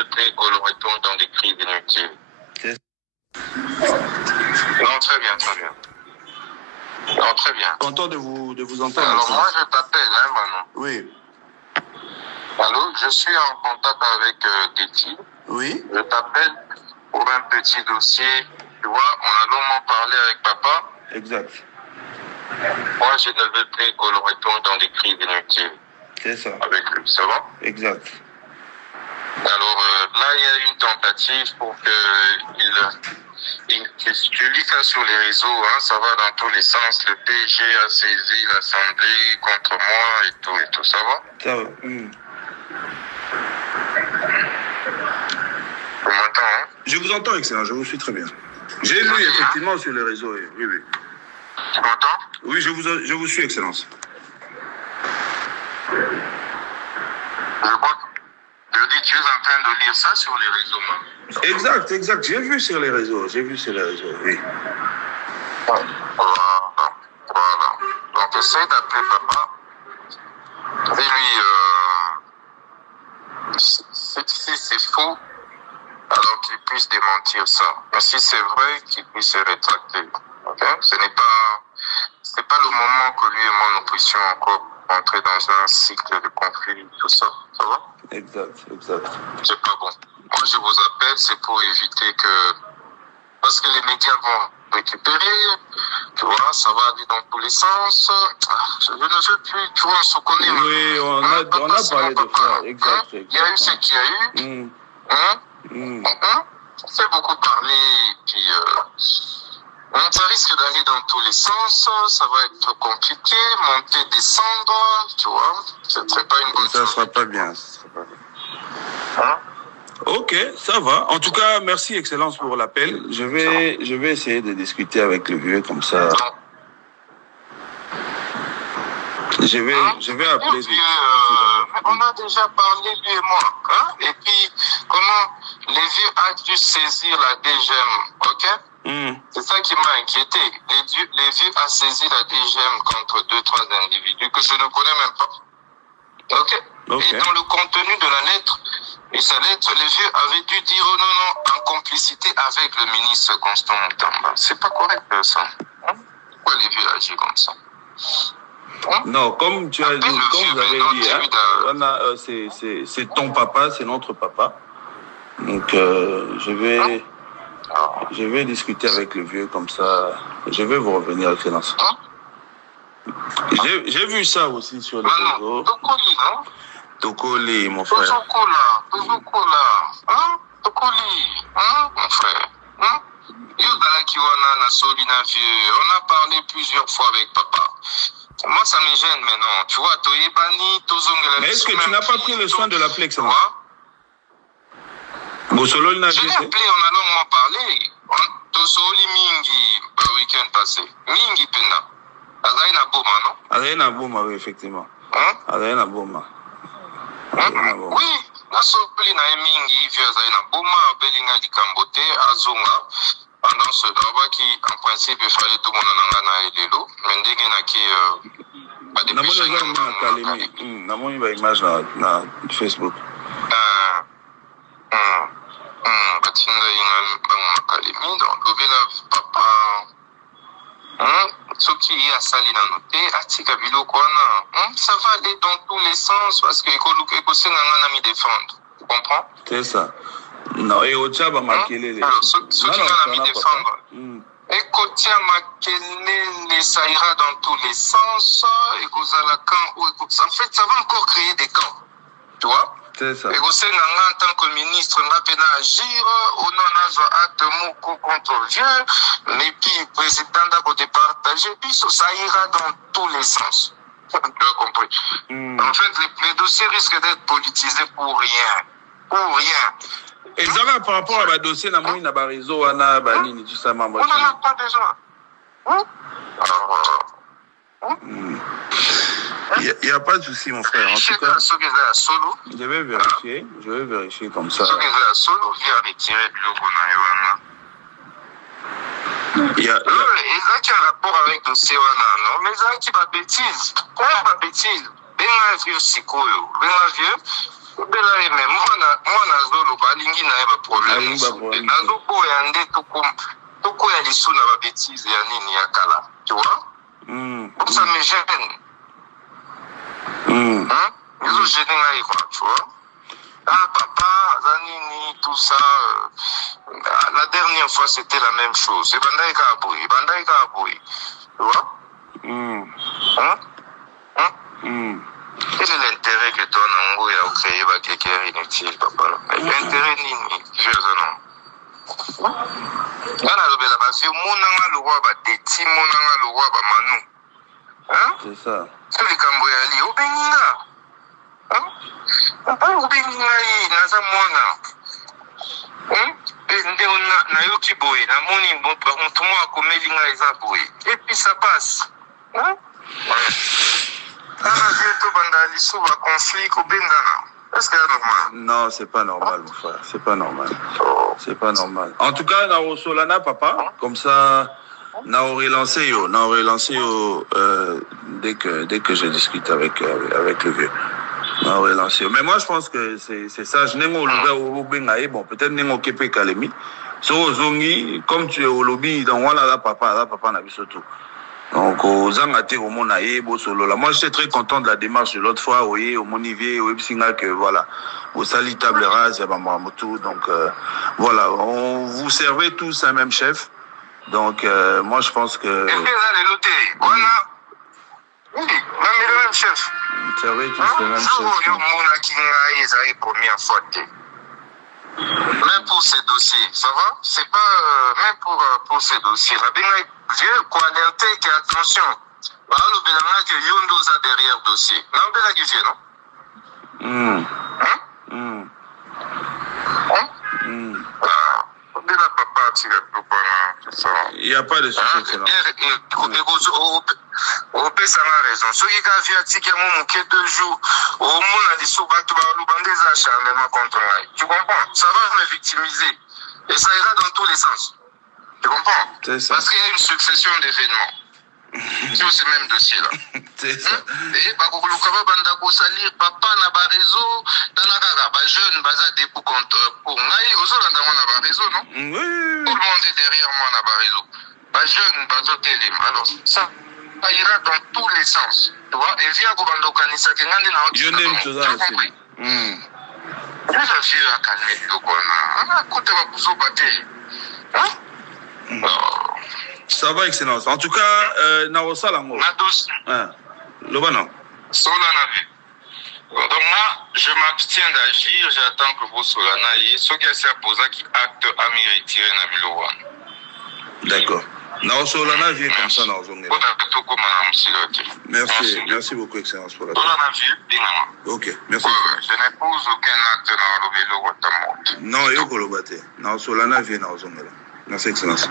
développer qu'on le retombe dans des crises inutiles. Non, très bien, très bien. Non, très bien. Content de vous entendre. Alors, moi, je t'appelle, hein, Manon. Oui. Allô, je suis en contact avec Getty. Oui. Je t'appelle pour un petit dossier. Tu vois, on a longuement parlé avec papa. Exact. Moi, je ne veux plus qu'on le retombe dans des crises inutiles. C'est ça. Avec lui, ça va? Exact. Alors, là, il y a une tentative pour qu'il publie ça sur les réseaux. Hein, ça va dans tous les sens. Le PG a saisi l'Assemblée contre moi et tout, ça va? Ça va. Tu m'entends, hein? Je vous entends, excellent. Je vous suis très bien. J'ai lu effectivement sur les réseaux. Oui, oui. Tu m'entends? Oui, je vous suis, excellence. Je crois que tu es en train de lire ça sur les réseaux, man. Exact. J'ai vu sur les réseaux, oui. Voilà. Donc, essaye d'appeler papa. Dis-lui, si c'est faux, alors qu'il puisse démentir ça. Mais si c'est vrai, qu'il puisse se rétracter. Ok? Ce n'est pas le moment que lui et moi nous puissions encore entrer dans un cycle de conflit, tout ça. Ça va? Exact. C'est pas bon. Moi, je vous appelle, c'est pour éviter que... Parce que les médias vont récupérer, tu vois, ça va aller dans tous les sens. Je ne veux plus, tu vois, on se connaît. Oui, on a parlé de ça, exact. Il y a eu ce qu'il y a eu. On fait beaucoup parler, puis ça risque d'aller dans tous les sens, ça va être compliqué, monter, descendre, tu vois, ce ne serait pas une bonne chose. Ça ne sera pas bien. Ok, ça va. En tout cas, merci, Excellence, pour l'appel. Je vais essayer de discuter avec le vieux comme ça. Je vais appeler. On a déjà parlé, lui et moi. Hein? Et puis, comment les vieux a dû saisir la DGM, ok? C'est ça qui m'a inquiété. Les vieux a saisi la DGM contre 2-3 individus que je ne connais même pas. Ok? Et dans le contenu de la lettre, et sa lettre, les vieux avaient dû dire non, en complicité avec le ministre Constant Moutamba. C'est pas correct, ça. Hein? Pourquoi les vieux agissent comme ça? Hein? Non, comme tu as dit, comme vous avez dit, hein, c'est ton papa, c'est notre papa. Donc, je vais discuter avec le vieux comme ça. Je vais vous revenir, Excellence. J'ai vu ça aussi sur les réseaux. Tokoli, mon frère. Tozokola, hein? Tokoli, hein, mon frère. Hein? On a parlé plusieurs fois avec papa. Moi, ça me gêne maintenant. Tu vois, mais est-ce que tu n'as pas pris le soin de l'appeler, Excellence? Je l'ai appelé, on a longuement parlé. Tosoli Mingi, le week-end passé. Mingi Pena. Azaïna Boma, non? Azaïna Boma, oui, effectivement. Azaïna Boma. Oui, nasopeli na mingi via Azaïna Boma, Belinga di Kambote, Azunga. Pendant ce débat qui, en principe, il fallait tout le monde en a Elelo. Mais dès qu'il y a une image na Facebook. Ça va aller dans tous les sens parce que mi défendre. Tu comprends? C'est ça. Non, et au Tchaba Makelele. Alors, ce qui m'a mis défendre. Et Kotia Makelele, ça ira dans tous les sens. Et en fait, ça va encore créer des camps. Tu vois? C'est ça. Et en tant que ministre, on a peine à agir. On a acte mou contre vieux. Mais puis, président d'à côté partagé. Puis, ça ira dans tous les sens. Tu as compris? En fait, les dossiers risquent d'être politisés pour rien. Pour rien. Et ça, par rapport à la dossier, on a un réseau, on a un banni, tout ça. On n'en a pas déjà. Il n'y a pas de souci, mon frère. En tout cas, je vais vérifier comme ça. Il y a un rapport avec le dossier, non? Mais qui va bêtise. Quoi, va bêtise? Ben vieux, Sikoyo. Ben vieux. mais moi nazolo balingi na ba problème nazo boya nde toko ya lisu na ba bêtise ya nini ya kala tu vois comme ça me gêne ils ont gêné là quoi tu vois papa zanini tout ça la dernière fois c'était la même chose et bandai ka boy tu vois quel est l'intérêt que toi Nango a créé quelqu'un inutile, papa? L'intérêt nini, je non. Quand on a la base, monanga le roi Déti, monanga le roi Manu. Hein? C'est ça. C'est les Camboyali. Obenina. Papa, Obenina, naza mona. Et na yoki boy, na moni tout moi komelinga eza boy. Et puis ça passe. Hein? Non, c'est pas normal, mon frère. C'est pas normal. C'est pas normal. En tout cas, na Solana, papa, comme ça, na relancé dès que je discute avec le vieux. Na relancé. Mais moi, je pense que c'est ça. Je n'ai pas bon, peut-être n'ai pas Kepe Kalemi. So zongi, comme tu es au lobby, donc voilà, papa n'a vu surtout. Donc, aux Angati, au Monaïe, Bosolo. Moi, j'étais très content de la démarche de l'autre fois, au Monivier, au Epsinga, que voilà, au Sali Table Rase, donc, voilà, vous servez tous un même chef. Donc, moi, je pense que. Voilà. Oui, même le même chef. Vous servez tous le même chef. Même pour ces dossiers, ça va? C'est pas même pour ces dossiers. La Dieu, quoi alerter que attention. Le Bélanga que Yondoza derrière le dossier. Non, Bélanga qui vient, non? Il n'y a pas de souci. Au pays, ça a raison. Ceux qui ont fait un ticket, il 2 jours, au monde a dit des acharnements contre moi. Tu comprends? Ça va me victimiser. Et ça ira dans tous les sens. Tu comprends? C'est ça. Parce qu'il y a une succession d'événements. Sur ce même dossier-là. C'est ça. Et papa n'a pas réseau, jeune, pour Naï, aux autres, on n'a pas réseau, non? Oui. Tout le monde est derrière moi, on n'a pas réseau. Jeune, télé. Alors, ça ira dans tous les sens. Tu vois? Et via Gobando Kanisa, qui est dans je n'aime tout ça aussi. Je vais à calmer le Kona. Écoute, on va vous battre. Hein? Ça va, Excellence. En tout cas, Naosa Lango. Lobano. Donc là, je m'abstiens d'agir, j'attends que vous Solana et ce qui est posé qui acte à m'y retirer na Milowan. D'accord. Naosa Solana vient comme ça dans zone. Merci beaucoup, Excellence, pour la Ok, merci. Je n'épouse aucun acte dans le vélo. Non, il y a Naosa Solana vient dans zone. Merci, Excellence.